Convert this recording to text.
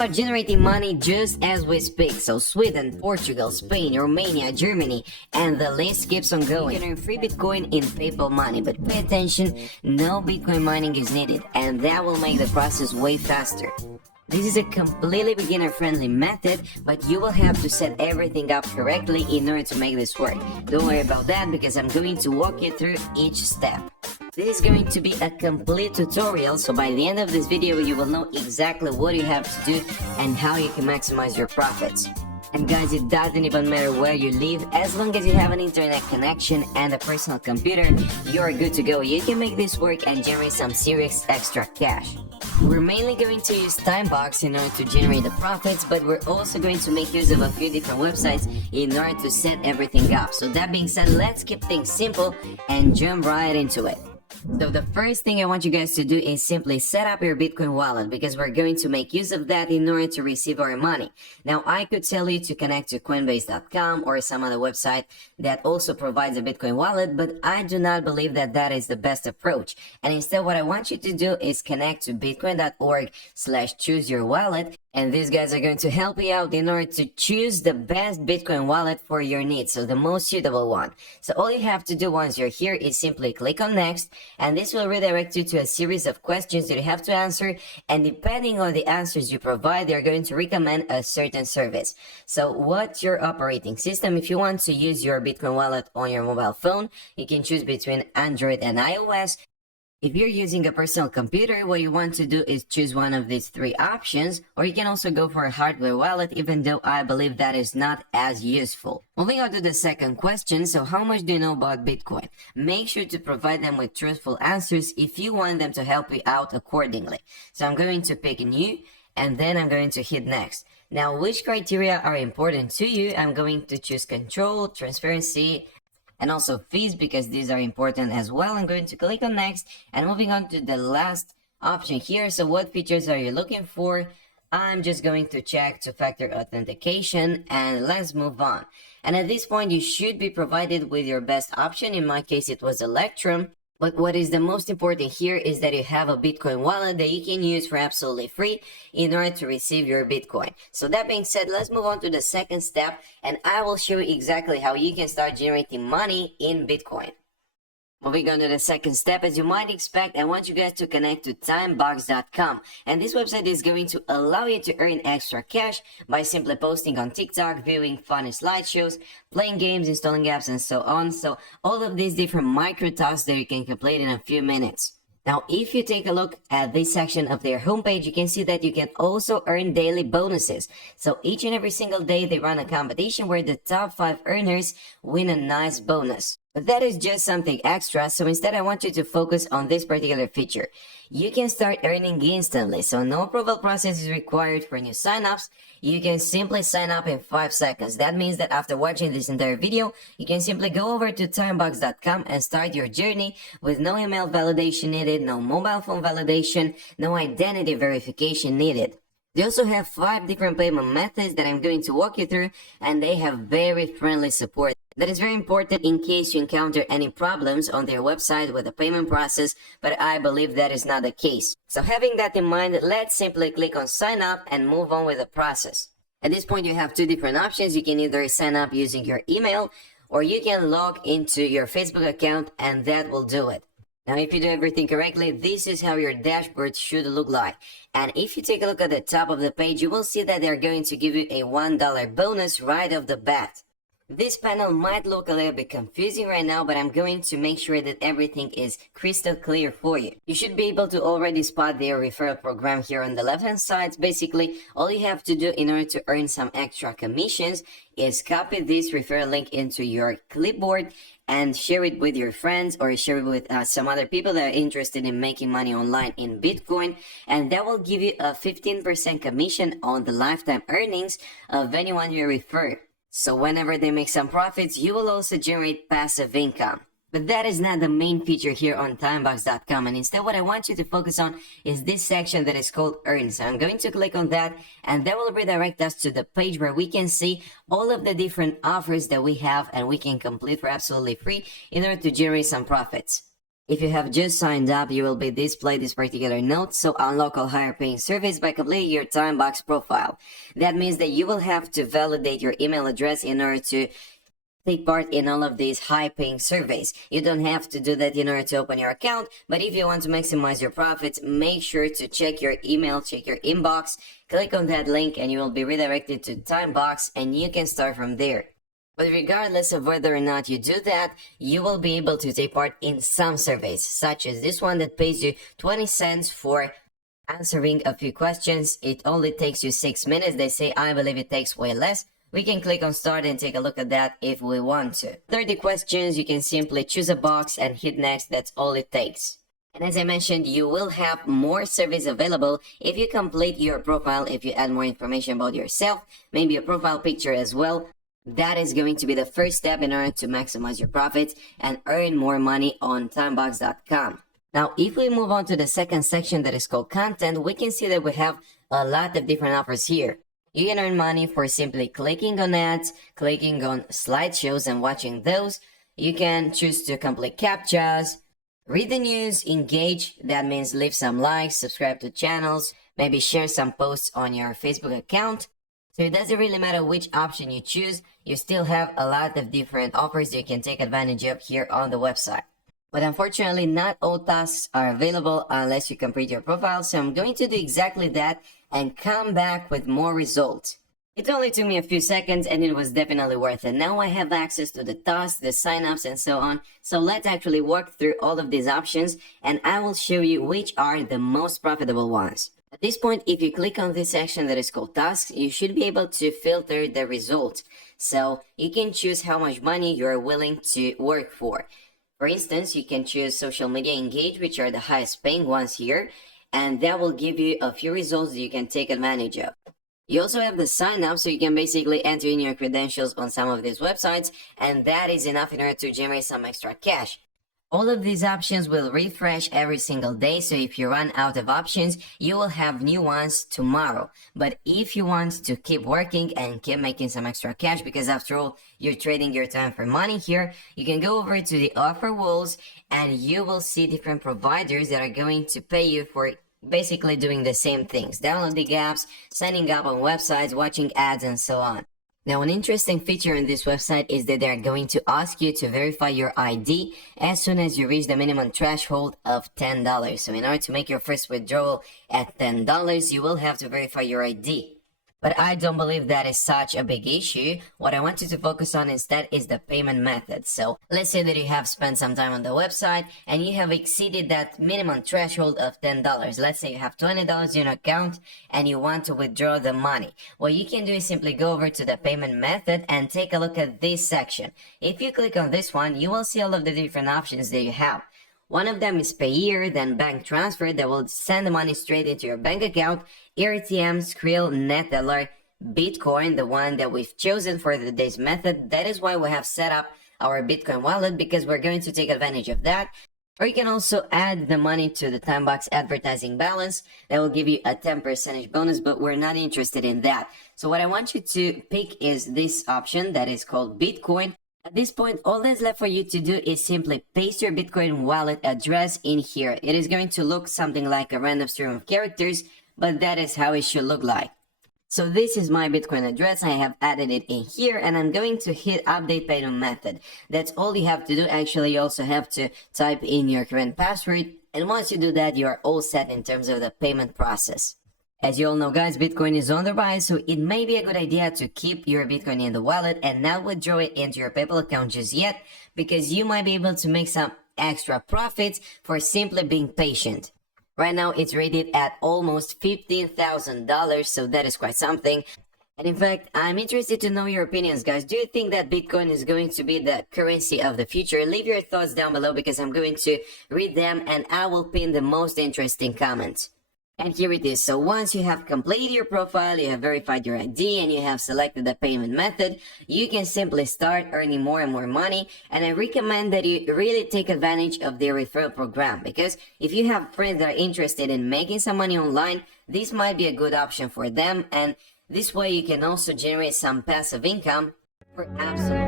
Are generating money just as we speak. So Sweden, Portugal, Spain, Romania, Germany, and the list keeps on going. You can earn free Bitcoin in PayPal money, but pay attention, no Bitcoin mining is needed, and that will make the process way faster. This is a completely beginner-friendly method, but you will have to set everything up correctly in order to make this work. Don't worry about that because I'm going to walk you through each step. This is going to be a complete tutorial, so by the end of this video you will know exactly what you have to do and how you can maximize your profits. And guys, it doesn't even matter where you live, as long as you have an internet connection and a personal computer, you're good to go. You can make this work and generate some serious extra cash. We're mainly going to use TimeBucks in order to generate the profits, but we're also going to make use of a few different websites in order to set everything up. So that being said, let's keep things simple and jump right into it. So the first thing I want you guys to do is simply set up your Bitcoin wallet, because we're going to make use of that in order to receive our money. Now, I could tell you to connect to coinbase.com or some other website that also provides a Bitcoin wallet, but I do not believe that that is the best approach. And instead, what I want you to do is connect to bitcoin.org/choose-your-wallet. And these guys are going to help you out in order to choose the best Bitcoin wallet for your needs, so the most suitable one. So all you have to do once you're here is simply click on next, and this will redirect you to a series of questions that you have to answer, and depending on the answers you provide, they're going to recommend a certain service. So what's your operating system? If you want to use your Bitcoin wallet on your mobile phone, you can choose between Android and iOS. If you're using a personal computer, what you want to do is choose one of these three options, or you can also go for a hardware wallet, even though I believe that is not as useful. Moving on to the second question, so how much do you know about Bitcoin? Make sure to provide them with truthful answers if you want them to help you out accordingly. So I'm going to pick new, and then I'm going to hit next. Now, which criteria are important to you? I'm going to choose control, transparency, and also fees, because these are important as well. I'm going to click on next, and moving on to the last option here. So what features are you looking for? I'm just going to check two-factor authentication, and let's move on. And at this point, you should be provided with your best option. In my case, it was Electrum. But what is the most important here is that you have a Bitcoin wallet that you can use for absolutely free in order to receive your Bitcoin. So that being said, let's move on to the second step, and I will show you exactly how you can start generating money in Bitcoin. Moving on to the second step, as you might expect, I want you guys to connect to TimeBucks.com, and this website is going to allow you to earn extra cash by simply posting on TikTok, viewing funny slideshows, playing games, installing apps, and so on. So all of these different micro tasks that you can complete in a few minutes. Now, if you take a look at this section of their homepage, you can see that you can also earn daily bonuses. So each and every single day, they run a competition where the top 5 earners win a nice bonus. But that is just something extra, so instead I want you to focus on this particular feature. You can start earning instantly, so no approval process is required for new signups. You can simply sign up in 5 seconds. That means that after watching this entire video, you can simply go over to TimeBucks.com and start your journey with no email validation needed, no mobile phone validation, no identity verification needed. They also have 5 different payment methods that I'm going to walk you through, and they have very friendly support. That is very important in case you encounter any problems on their website with the payment process, but I believe that is not the case. So having that in mind, let's simply click on sign up and move on with the process. At this point, you have 2 different options. You can either sign up using your email, or you can log into your Facebook account, and that will do it. Now, if you do everything correctly, this is how your dashboard should look like. And if you take a look at the top of the page, you will see that they're going to give you a $1 bonus right off the bat. This panel might look a little bit confusing right now, but I'm going to make sure that everything is crystal clear for you. You should be able to already spot their referral program here on the left-hand side. Basically, all you have to do in order to earn some extra commissions is copy this referral link into your clipboard and share it with your friends, or share it with some other people that are interested in making money online in Bitcoin, and that will give you a 15% commission on the lifetime earnings of anyone you refer. So whenever they make some profits, you will also generate passive income. But that is not the main feature here on TimeBucks.com, and instead what I want you to focus on is this section that is called Earn. So I'm going to click on that, and that will redirect us to the page where we can see all of the different offers that we have and we can complete for absolutely free in order to generate some profits. If you have just signed up, you will be displayed this particular note, so unlock all higher paying service by completing your TimeBucks profile. That means that you will have to validate your email address in order to take part in all of these high paying surveys. You don't have to do that in order to open your account, but if you want to maximize your profits, make sure to check your email, check your inbox, click on that link and you will be redirected to TimeBucks and you can start from there. But regardless of whether or not you do that, you will be able to take part in some surveys, such as this one that pays you 20 cents for answering a few questions. It only takes you 6 minutes. They say, I believe it takes way less. We can click on start and take a look at that if we want to. 30 questions, you can simply choose a box and hit next. That's all it takes. And as I mentioned, you will have more surveys available if you complete your profile, if you add more information about yourself, maybe a profile picture as well. That is going to be the first step in order to maximize your profits and earn more money on TimeBucks.com. Now, if we move on to the second section that is called content, we can see that we have a lot of different offers here. You can earn money for simply clicking on ads, clicking on slideshows and watching those. You can choose to complete captchas, read the news, engage. That means leave some likes, subscribe to channels, maybe share some posts on your Facebook account. So it doesn't really matter which option you choose, you still have a lot of different offers you can take advantage of here on the website. But unfortunately, not all tasks are available unless you complete your profile, so I'm going to do exactly that and come back with more results. It only took me a few seconds and it was definitely worth it. Now I have access to the tasks, the signups and so on, so let's actually walk through all of these options and I will show you which are the most profitable ones. At this point, if you click on this section that is called tasks, you should be able to filter the results. So you can choose how much money you are willing to work for. For instance, you can choose social media engage, which are the highest paying ones here, and that will give you a few results that you can take advantage of. You also have the sign up, so you can basically enter in your credentials on some of these websites, and that is enough in order to generate some extra cash. All of these options will refresh every single day, so if you run out of options, you will have new ones tomorrow. But if you want to keep working and keep making some extra cash, because after all, you're trading your time for money here, you can go over to the offer walls and you will see different providers that are going to pay you for basically doing the same things. Downloading apps, signing up on websites, watching ads, and so on. Now, an interesting feature in this website is that they're going to ask you to verify your ID as soon as you reach the minimum threshold of $10. So in order to make your first withdrawal at $10, you will have to verify your ID. But I don't believe that is such a big issue. What I want you to focus on instead is the payment method. So let's say that you have spent some time on the website and you have exceeded that minimum threshold of $10. Let's say you have $20 in your account and you want to withdraw the money. What you can do is simply go over to the payment method and take a look at this section. If you click on this one, you will see all of the different options that you have. One of them is Payeer, then bank transfer that will send the money straight into your bank account, ethereum, Skrill, Neteller, Bitcoin, the one that we've chosen for today's method. That is why we have set up our Bitcoin wallet, because we're going to take advantage of that. Or you can also add the money to the TimeBucks advertising balance. That will give you a 10% bonus, but we're not interested in that. So what I want you to pick is this option that is called Bitcoin. At this point, all that's left for you to do is simply paste your Bitcoin wallet address in here. It is going to look something like a random string of characters, but that is how it should look like. So this is my Bitcoin address. I have added it in here and I'm going to hit update payment method. That's all you have to do. Actually, you also have to type in your current password. And once you do that, you are all set in terms of the payment process. As you all know, guys, Bitcoin is on the rise, so it may be a good idea to keep your Bitcoin in the wallet and not withdraw it into your PayPal account just yet, because you might be able to make some extra profits for simply being patient. Right now, it's rated at almost $15,000, so that is quite something. And in fact, I'm interested to know your opinions, guys. Do you think that Bitcoin is going to be the currency of the future? Leave your thoughts down below because I'm going to read them and I will pin the most interesting comments. And here it is. So once you have completed your profile, you have verified your ID, and you have selected the payment method, you can simply start earning more and more money. And I recommend that you really take advantage of their referral program, because if you have friends that are interested in making some money online, this might be a good option for them. And this way you can also generate some passive income for absolutely